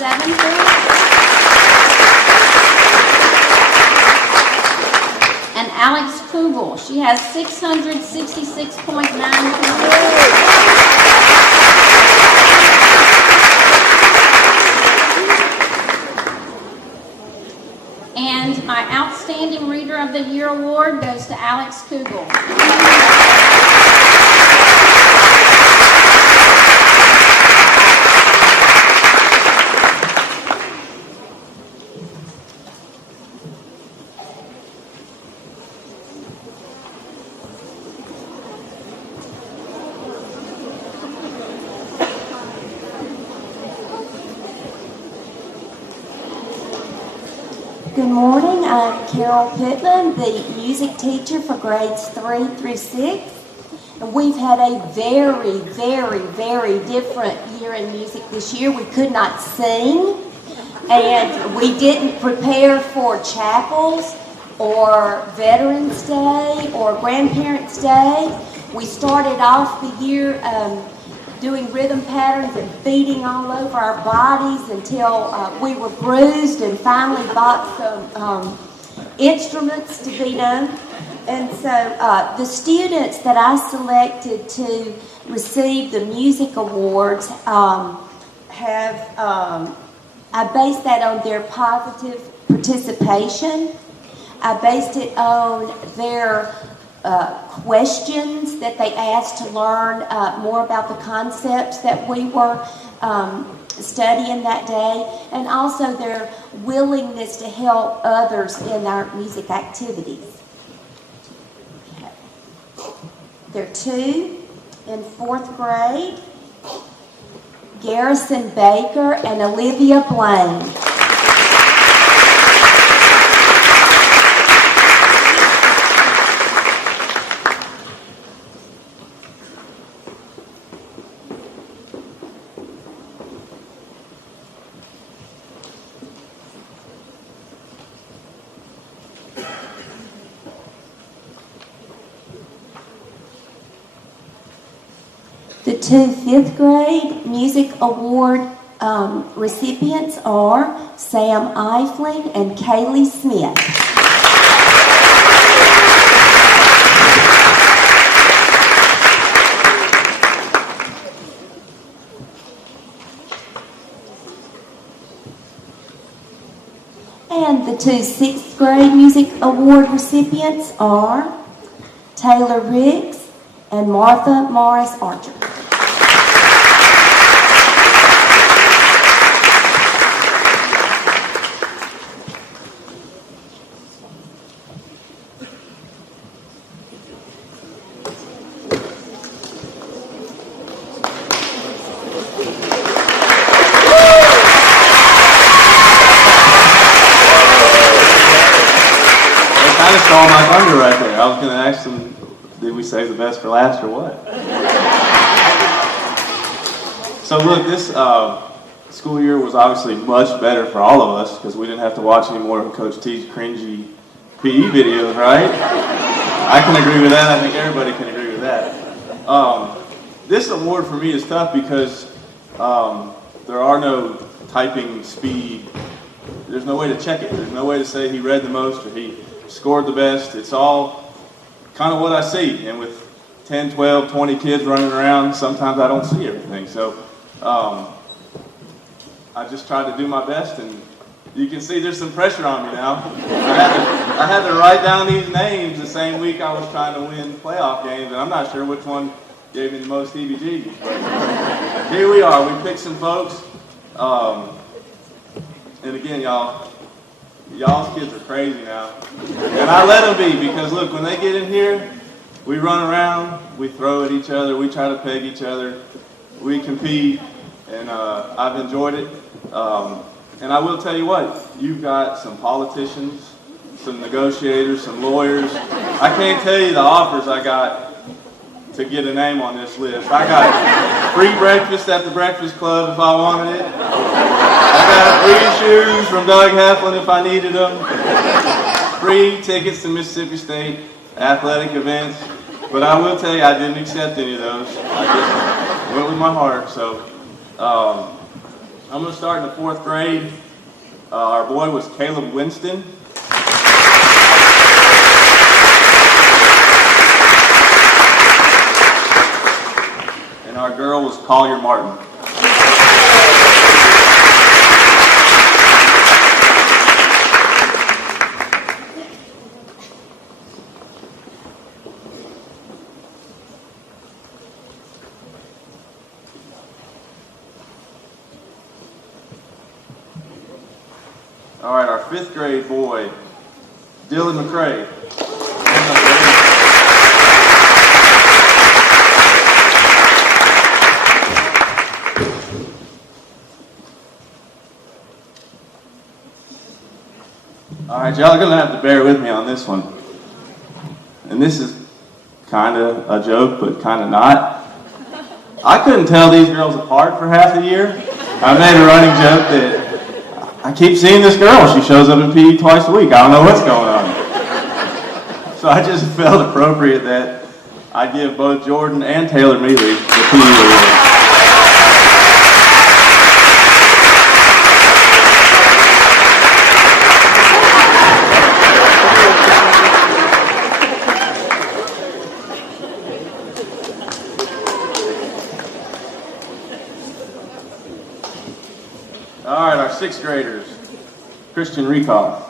And Alex Kugel, she has 666.9 points. And my Outstanding Reader of the Year award goes to Alex Kugel. Good morning, I'm Carol Pittman, the music teacher for grades 3 through 6. And we've had a very, very, very different year in music this year. We could not sing, and we didn't prepare for chapels or Veterans Day or Grandparents' Day. We started off the year doing rhythm patterns and beating all over our bodies until we were bruised, and finally bought some instruments to be done. And so the students that I selected to receive the music awards I based that on their positive participation. I based it on their questions that they asked to learn more about the concepts that we were studying that day, and also their willingness to help others in our music activities. Okay. There are 2 in 4th grade, Garrison Baker and Olivia Blaine. The 2 5th grade music award recipients are Sam Eifling and Kaylee Smith. And the two sixth grade music award recipients are Taylor Riggs and Martha Morris Archer. Stole my thunder right there. I was going to ask them, did we save the best for last or what? So look, this school year was obviously much better for all of us because we didn't have to watch any more of Coach T's cringy PE videos, right? I can agree with that. I think everybody can agree with that. This award for me is tough because there are no typing speed. There's no way to check it. There's no way to say he read the most or he scored the best. It's all kind of what I see. And with 10, 12, 20 kids running around, sometimes I don't see everything. So I just tried to do my best, and you can see there's some pressure on me now. I had to write down these names the same week I was trying to win playoff games, and I'm not sure which one gave me the most heebie-jeebies. But here we are. We picked some folks. And again, y'all's kids are crazy now. And I let them be because, look, when they get in here, we run around, we throw at each other, we try to peg each other, we compete, and I've enjoyed it. And I will tell you what, you've got some politicians, some negotiators, some lawyers. I can't tell you the offers I got to get a name on this list. I got free breakfast at the Breakfast Club if I wanted it. I got free shoes from Doug Heflin if I needed them. Free tickets to Mississippi State athletic events. But I will tell you, I didn't accept any of those. I just went with my heart. So I'm going to start in the 4th grade. Our boy was Caleb Winston. And our girl was Collier Martin. All right, our 5th grade boy, Dylan McCrae. All right, y'all are going to have to bear with me on this one. And this is kind of a joke, but kind of not. I couldn't tell these girls apart for half the year. I made a running joke that I keep seeing this girl. She shows up in PE twice a week. I don't know what's going on. So I just felt appropriate that I give both Jordan and Taylor Mealy the PE award. All right, our 6th graders, Christian Recall.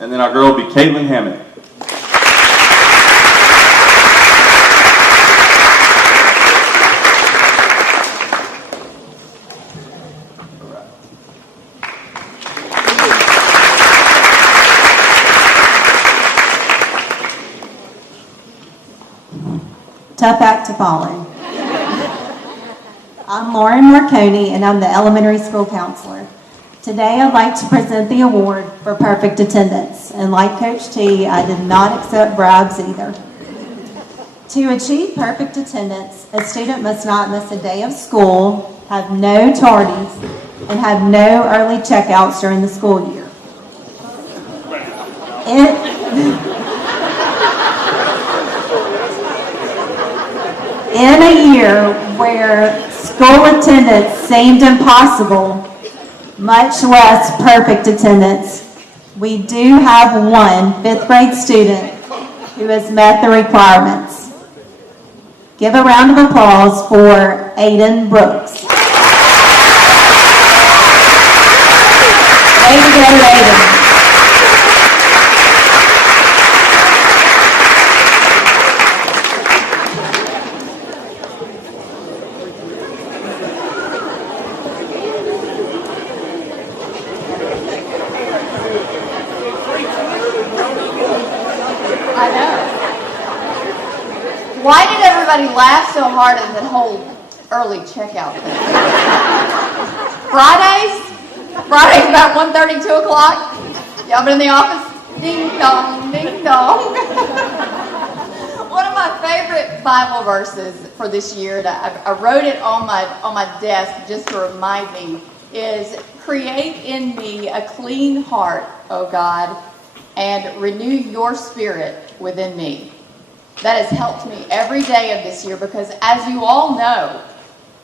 And then our girl will be Caitlin Hammond. Tough act to follow. I'm Lauren Marconi, and I'm the elementary school counselor. Today, I'd like to present the award for perfect attendance. And like Coach T, I did not accept bribes either. To achieve perfect attendance, a student must not miss a day of school, have no tardies, and have no early checkouts during the school year. In a year where school attendance seemed impossible, much less perfect attendance, we do have one 5th grade student who has met the requirements. Give a round of applause for Aiden Brooks. Way to go, Aiden. I know. Why did everybody laugh so hard at the whole early checkout thing? Fridays about 1:30, 2 o'clock. Y'all been in the office? Ding dong, ding dong. One of my favorite Bible verses for this year, and I wrote it on my desk just to remind me, is create in me a clean heart, O God, and renew your spirit within me. That has helped me every day of this year because, as you all know,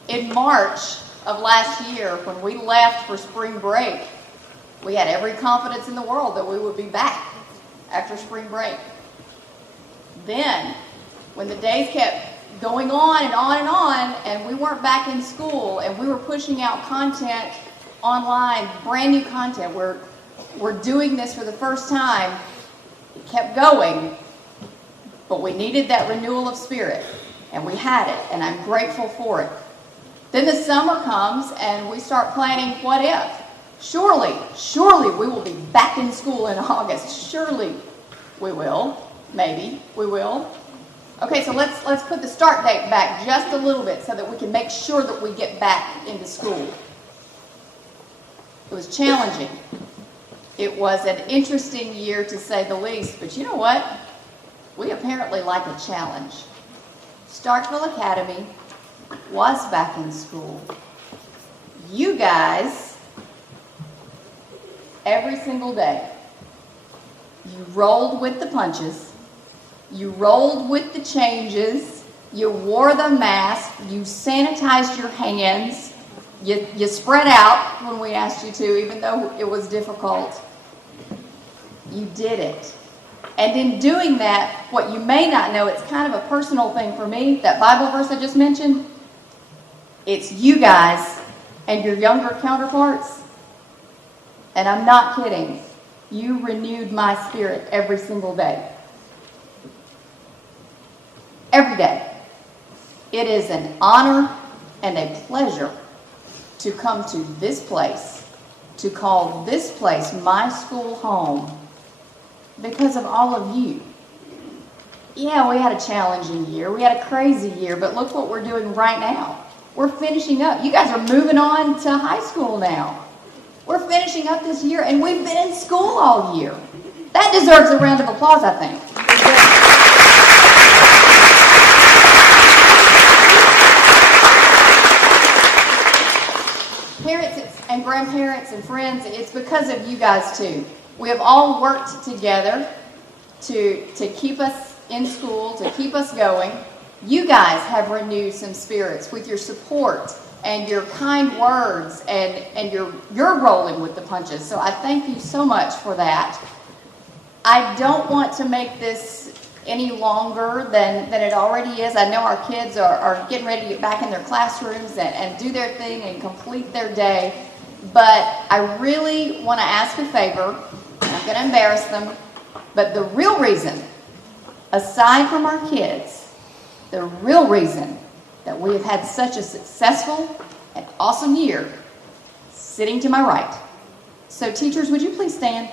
in March of last year, when we left for spring break, we had every confidence in the world that we would be back after spring break. Then, when the days kept going on and on and on, and we weren't back in school, and we were pushing out content online, brand new content, we're doing this for the first time, it kept going, but we needed that renewal of spirit, and we had it, and I'm grateful for it. Then the summer comes, and we start planning what if. Surely we will be back in school in August. Surely we will. Maybe we will. Okay, so let's put the start date back just a little bit so that we can make sure that we get back into school. It was challenging. It was an interesting year to say the least, but you know what? We apparently like a challenge. Starkville Academy was back in school. You guys, every single day, you rolled with the punches, you rolled with the changes, you wore the mask, you sanitized your hands, you spread out when we asked you to, even though it was difficult. You did it. And in doing that, what you may not know, it's kind of a personal thing for me, that Bible verse I just mentioned, it's you guys and your younger counterparts. And I'm not kidding. You renewed my spirit every single day. Every day. It is an honor and a pleasure to come to this place, to call this place my school home, because of all of you. Yeah, we had a challenging year. We had a crazy year, but look what we're doing right now. We're finishing up. You guys are moving on to high school now. We're finishing up this year, and we've been in school all year. That deserves a round of applause, I think. Parents and grandparents and friends, it's because of you guys too. We have all worked together to keep us in school, to keep us going. You guys have renewed some spirits with your support and your kind words, and you're rolling with the punches. So I thank you so much for that. I don't want to make this any longer than it already is. I know our kids are getting ready to get back in their classrooms and do their thing and complete their day. But I really want to ask a favor. I'm going to embarrass them. But the real reason, aside from our kids, the real reason that we have had such a successful and awesome year, sitting to my right. So teachers, would you please stand?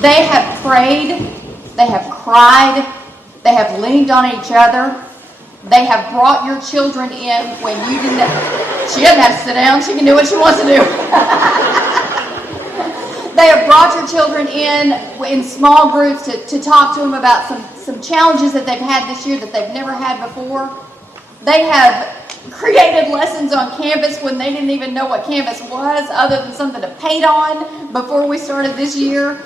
They have prayed, they have cried, they have leaned on each other, they have brought your children in when you didn't have, she doesn't have to sit down, she can do what she wants to do. They have brought your children in small groups to talk to them about some challenges that they've had this year that they've never had before. They have created lessons on Canvas when they didn't even know what Canvas was other than something to paint on before we started this year.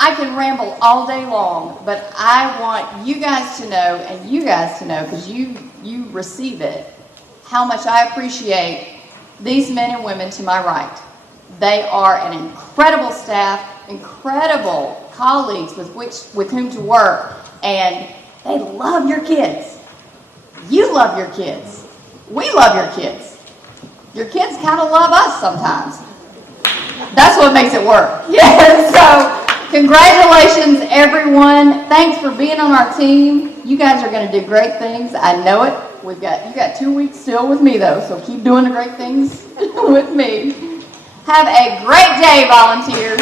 I can ramble all day long, but I want you guys to know, and you guys to know, because you receive it, how much I appreciate these men and women to my right. They are an incredible staff, incredible colleagues with whom to work, and they love your kids. You love your kids. We love your kids. Your kids kind of love us sometimes. That's what makes it work. Yeah, so congratulations, everyone. Thanks for being on our team. You guys are going to do great things. I know it. You got 2 weeks still with me, though, so keep doing the great things with me. Have a great day, volunteers.